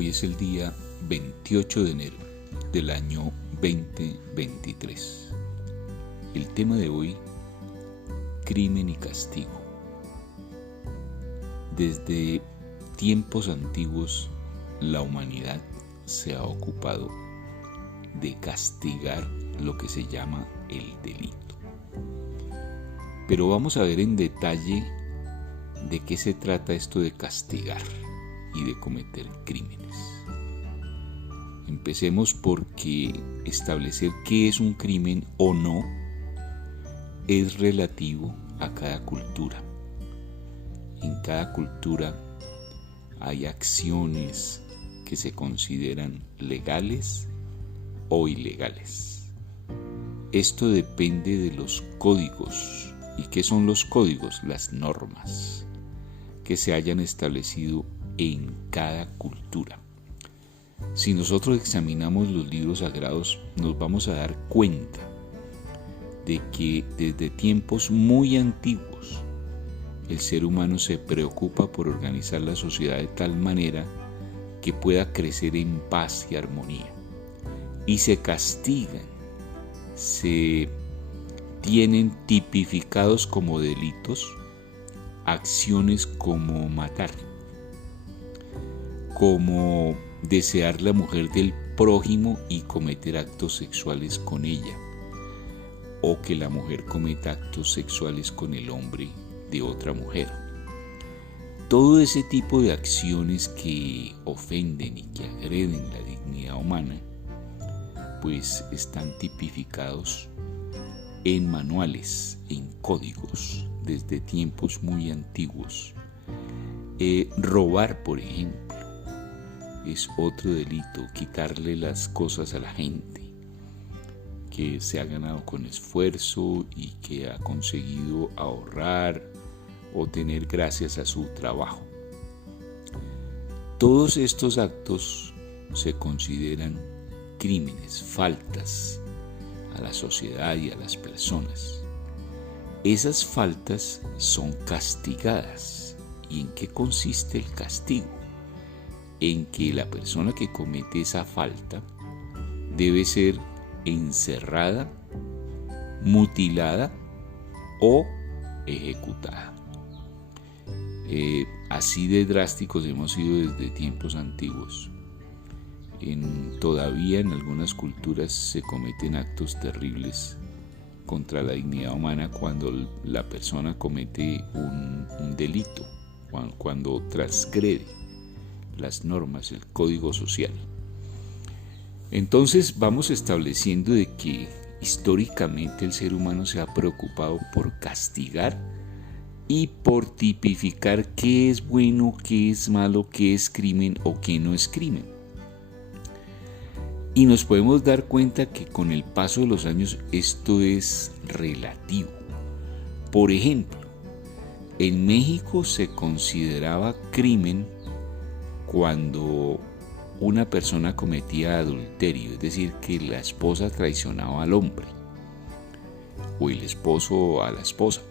Hoy es el día 28 de enero del año 2023. El tema de hoy, crimen y castigo. Desde tiempos antiguos, la humanidad se ha ocupado de castigar lo que se llama el delito. Pero vamos a ver en detalle de qué se trata esto de castigar y de cometer crímenes. Empecemos porque establecer qué es un crimen o no es relativo a cada cultura. En cada cultura hay acciones que se consideran legales o ilegales. Esto depende de los códigos. ¿Y qué son los códigos? Las normas que se hayan establecido en cada cultura. Si nosotros examinamos los libros sagrados, nos vamos a dar cuenta de que desde tiempos muy antiguos el ser humano se preocupa por organizar la sociedad de tal manera que pueda crecer en paz y armonía. Y se castigan, se tienen tipificados como delitos acciones como matar, como desear la mujer del prójimo y cometer actos sexuales con ella, o que la mujer cometa actos sexuales con el hombre de otra mujer. Todo ese tipo de acciones que ofenden y que agreden la dignidad humana, pues están tipificados en manuales, en códigos, desde tiempos muy antiguos. Robar, por ejemplo, es otro delito, quitarle las cosas a la gente que se ha ganado con esfuerzo y que ha conseguido ahorrar o tener gracias a su trabajo. Todos estos actos se consideran crímenes, faltas a la sociedad y a las personas. Esas faltas son castigadas. ¿Y en qué consiste el castigo? En que la persona que comete esa falta debe ser encerrada, mutilada o ejecutada. Así de drásticos hemos sido desde tiempos antiguos. Todavía en algunas culturas se cometen actos terribles contra la dignidad humana cuando la persona comete un delito, cuando transgrede las normas, el código social. Entonces vamos estableciendo de que históricamente el ser humano se ha preocupado por castigar y por tipificar qué es bueno, qué es malo, qué es crimen o qué no es crimen. Y nos podemos dar cuenta que con el paso de los años esto es relativo. Por ejemplo, en México se consideraba crimen cuando una persona cometía adulterio, es decir, que la esposa traicionaba al hombre o el esposo a la esposa.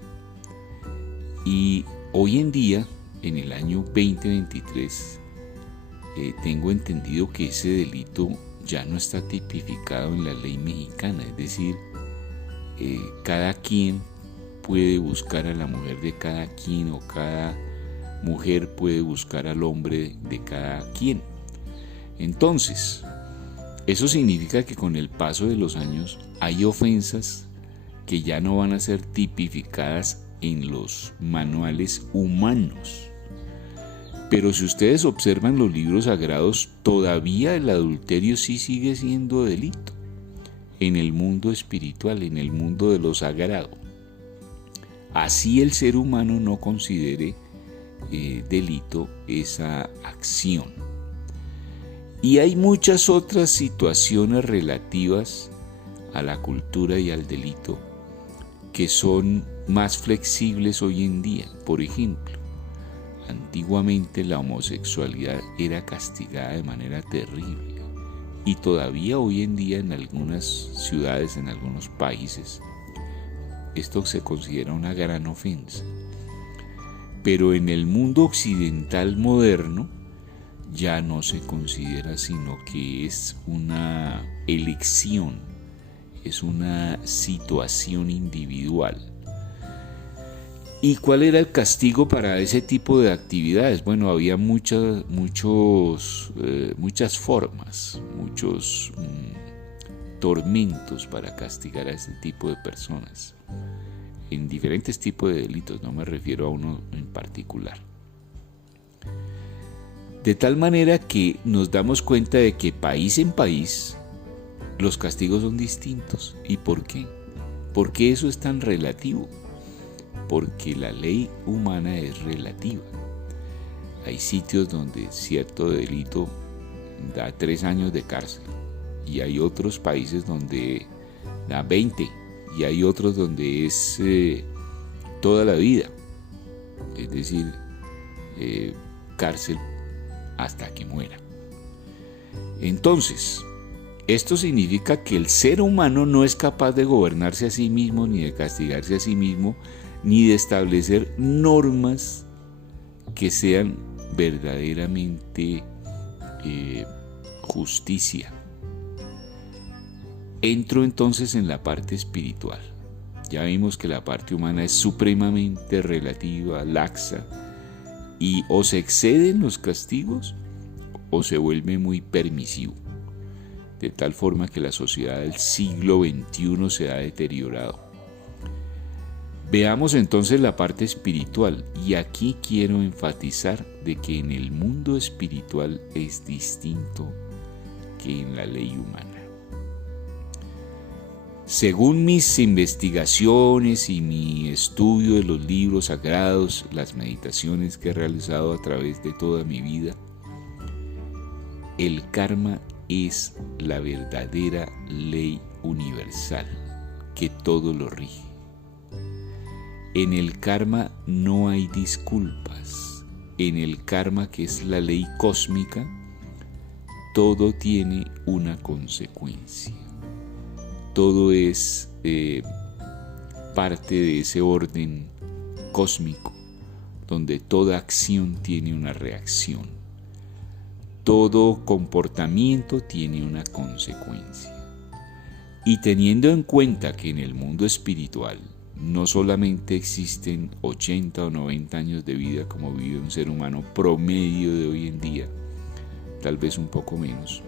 Y hoy en día, en el año 2023, tengo entendido que ese delito ya no está tipificado en la ley mexicana, es decir, cada quien puede buscar a la mujer de cada quien o cada mujer puede buscar al hombre de cada quien. Entonces, eso significa que con el paso de los años hay ofensas que ya no van a ser tipificadas en los manuales humanos. Pero si ustedes observan los libros sagrados, todavía el adulterio sí sigue siendo delito en el mundo espiritual, en el mundo de lo sagrado. Así el ser humano no considere delito esa acción. Y hay muchas otras situaciones relativas a la cultura y al delito que son más flexibles hoy en día. Por ejemplo, antiguamente la homosexualidad era castigada de manera terrible y todavía hoy en día en algunas ciudades, en algunos países, esto se considera una gran ofensa. Pero en el mundo occidental moderno ya no se considera, sino que es una elección, es una situación individual. ¿Y cuál era el castigo para ese tipo de actividades? Bueno, había muchas formas, muchos tormentos para castigar a ese tipo de personas, en diferentes tipos de delitos, no me refiero a uno en particular. De tal manera que nos damos cuenta de que país en país los castigos son distintos. ¿Y por qué? ¿Por qué eso es tan relativo? Porque la ley humana es relativa. Hay sitios donde cierto delito da 3 años de cárcel y hay otros países donde da 20 y hay otros donde es toda la vida, es decir, cárcel hasta que muera. Entonces, esto significa que el ser humano no es capaz de gobernarse a sí mismo, ni de castigarse a sí mismo, ni de establecer normas que sean verdaderamente justicia. Entro entonces en la parte espiritual. Ya vimos que la parte humana es supremamente relativa, laxa, y o se exceden los castigos o se vuelve muy permisivo, de tal forma que la sociedad del siglo XXI se ha deteriorado. Veamos entonces la parte espiritual, y aquí quiero enfatizar de que en el mundo espiritual es distinto que en la ley humana. Según mis investigaciones y mi estudio de los libros sagrados, las meditaciones que he realizado a través de toda mi vida, el karma es la verdadera ley universal que todo lo rige. En el karma no hay disculpas. En el karma, que es la ley cósmica, todo tiene una consecuencia. Todo es parte de ese orden cósmico donde toda acción tiene una reacción. Todo comportamiento tiene una consecuencia. Y teniendo en cuenta que en el mundo espiritual no solamente existen 80 o 90 años de vida como vive un ser humano promedio de hoy en día, tal vez un poco menos,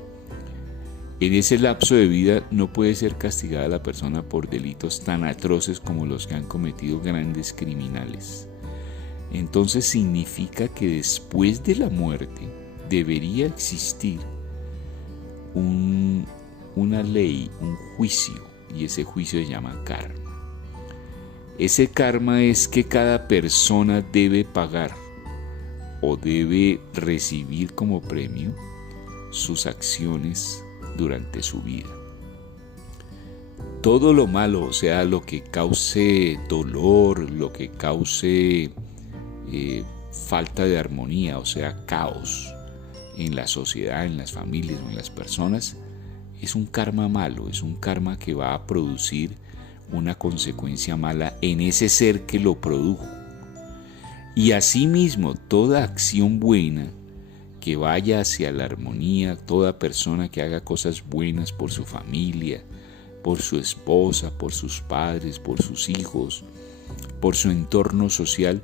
en ese lapso de vida no puede ser castigada la persona por delitos tan atroces como los que han cometido grandes criminales. Entonces significa que después de la muerte debería existir una ley, un juicio, y ese juicio se llama karma. Ese karma es que cada persona debe pagar o debe recibir como premio sus acciones durante su vida. Todo lo malo, o sea, lo que cause dolor, lo que cause falta de armonía, o sea, caos en la sociedad, en las familias o en las personas, es un karma malo, es un karma que va a producir una consecuencia mala en ese ser que lo produjo. Y asimismo, toda acción buena que vaya hacia la armonía, toda persona que haga cosas buenas por su familia, por su esposa, por sus padres, por sus hijos, por su entorno social,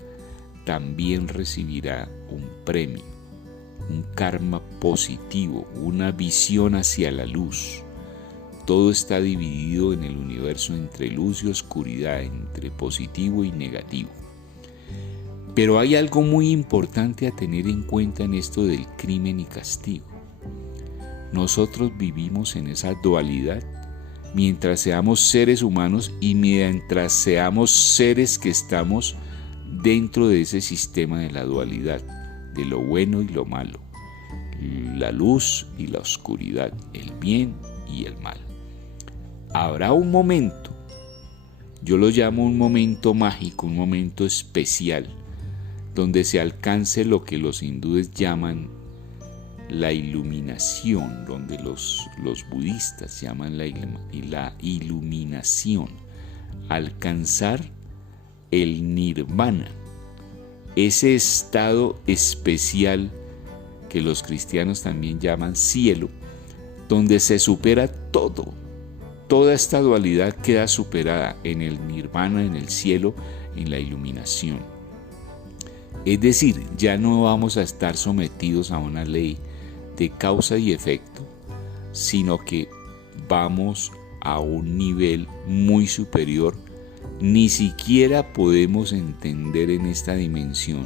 también recibirá un premio, un karma positivo, una visión hacia la luz. Todo está dividido en el universo entre luz y oscuridad, entre positivo y negativo. Pero hay algo muy importante a tener en cuenta en esto del crimen y castigo. Nosotros vivimos en esa dualidad mientras seamos seres humanos y mientras seamos seres que estamos dentro de ese sistema de la dualidad, de lo bueno y lo malo, la luz y la oscuridad, el bien y el mal. Habrá un momento, yo lo llamo un momento mágico, un momento especial, donde se alcance lo que los hindúes llaman la iluminación, donde los budistas llaman la iluminación, alcanzar el nirvana, ese estado especial que los cristianos también llaman cielo, donde se supera todo. Toda esta dualidad queda superada en el nirvana, en el cielo, en la iluminación. Es decir, ya no vamos a estar sometidos a una ley de causa y efecto, sino que vamos a un nivel muy superior. Ni siquiera podemos entender en esta dimensión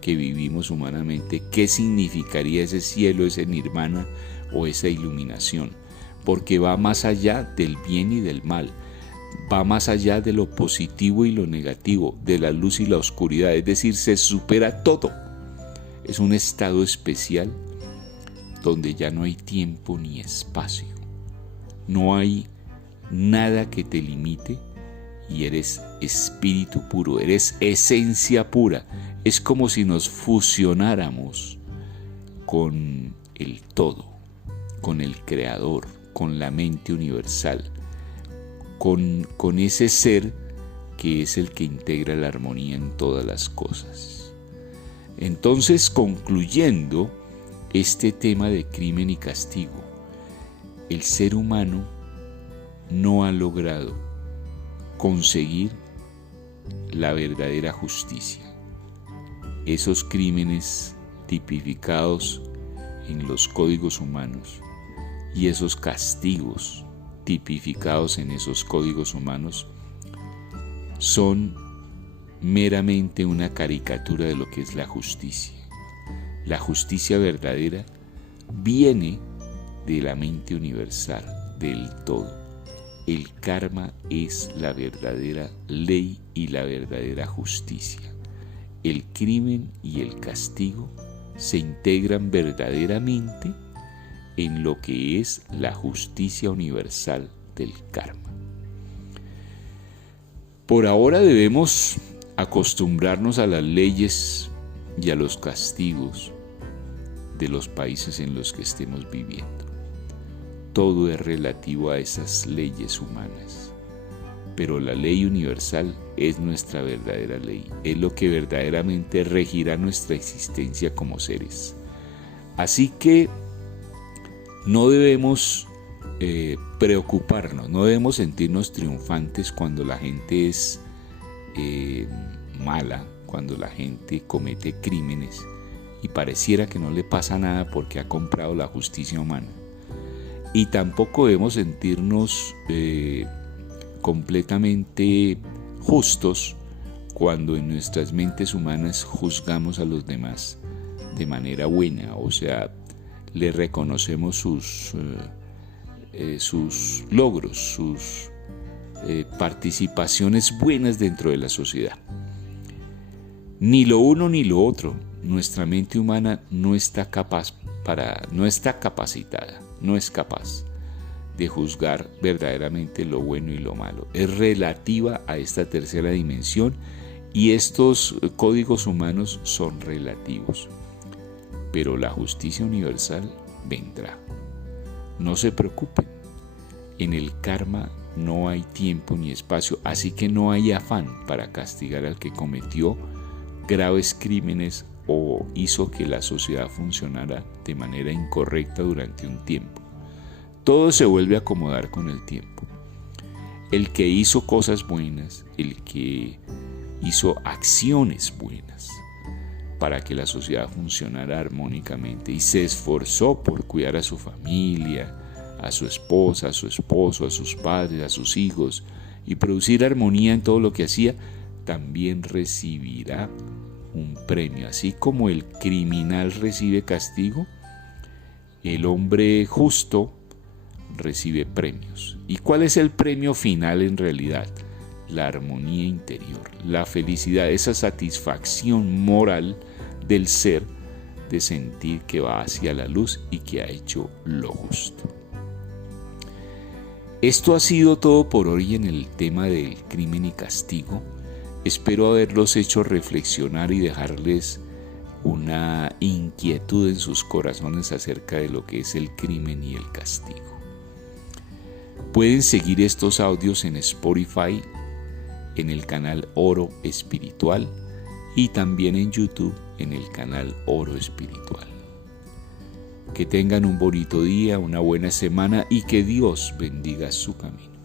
que vivimos humanamente qué significaría ese cielo, ese nirvana o esa iluminación, porque va más allá del bien y del mal, va más allá de lo positivo y lo negativo, de la luz y la oscuridad, es decir, se supera todo. Es un estado especial donde ya no hay tiempo ni espacio, no hay nada que te limite y eres espíritu puro, eres esencia pura. Es como si nos fusionáramos con el todo, con el Creador, con la mente universal, con ese ser que es el que integra la armonía en todas las cosas. Entonces, concluyendo este tema de crimen y castigo, el ser humano no ha logrado conseguir la verdadera justicia. Esos crímenes tipificados en los códigos humanos y esos castigos tipificados en esos códigos humanos son meramente una caricatura de lo que es la justicia. La justicia verdadera viene de la mente universal, del todo. El karma es la verdadera ley y la verdadera justicia. El crimen y el castigo se integran verdaderamente en lo que es la justicia universal del karma. Por ahora debemos acostumbrarnos a las leyes y a los castigos de los países en los que estemos viviendo. Todo es relativo a esas leyes humanas, pero la ley universal es nuestra verdadera ley, es lo que verdaderamente regirá nuestra existencia como seres. Así que no debemos preocuparnos, no debemos sentirnos triunfantes cuando la gente es mala, cuando la gente comete crímenes y pareciera que no le pasa nada porque ha comprado la justicia humana. Y tampoco debemos sentirnos completamente justos cuando en nuestras mentes humanas juzgamos a los demás de manera buena, o sea, le reconocemos sus logros, sus participaciones buenas dentro de la sociedad. Ni lo uno ni lo otro. Nuestra mente humana no está capacitada, no es capaz de juzgar verdaderamente lo bueno y lo malo. Es relativa a esta tercera dimensión y estos códigos humanos son relativos. Pero la justicia universal vendrá. No se preocupen, en el karma no hay tiempo ni espacio, así que no hay afán para castigar al que cometió graves crímenes o hizo que la sociedad funcionara de manera incorrecta durante un tiempo. Todo se vuelve a acomodar con el tiempo. El que hizo cosas buenas, el que hizo acciones buenas para que la sociedad funcionara armónicamente y se esforzó por cuidar a su familia, a su esposa, a su esposo, a sus padres, a sus hijos y producir armonía en todo lo que hacía, también recibirá un premio. Así como el criminal recibe castigo, el hombre justo recibe premios. ¿Y cuál es el premio final en realidad? La armonía interior, la felicidad, esa satisfacción moral del ser de sentir que va hacia la luz y que ha hecho lo justo. Esto ha sido todo por hoy en el tema del crimen y castigo. Espero haberlos hecho reflexionar y dejarles una inquietud en sus corazones acerca de lo que es el crimen y el castigo. Pueden seguir estos audios en Spotify, en el canal Oro Espiritual y también en YouTube en el canal Oro Espiritual. Que tengan un bonito día, una buena semana y que Dios bendiga su camino.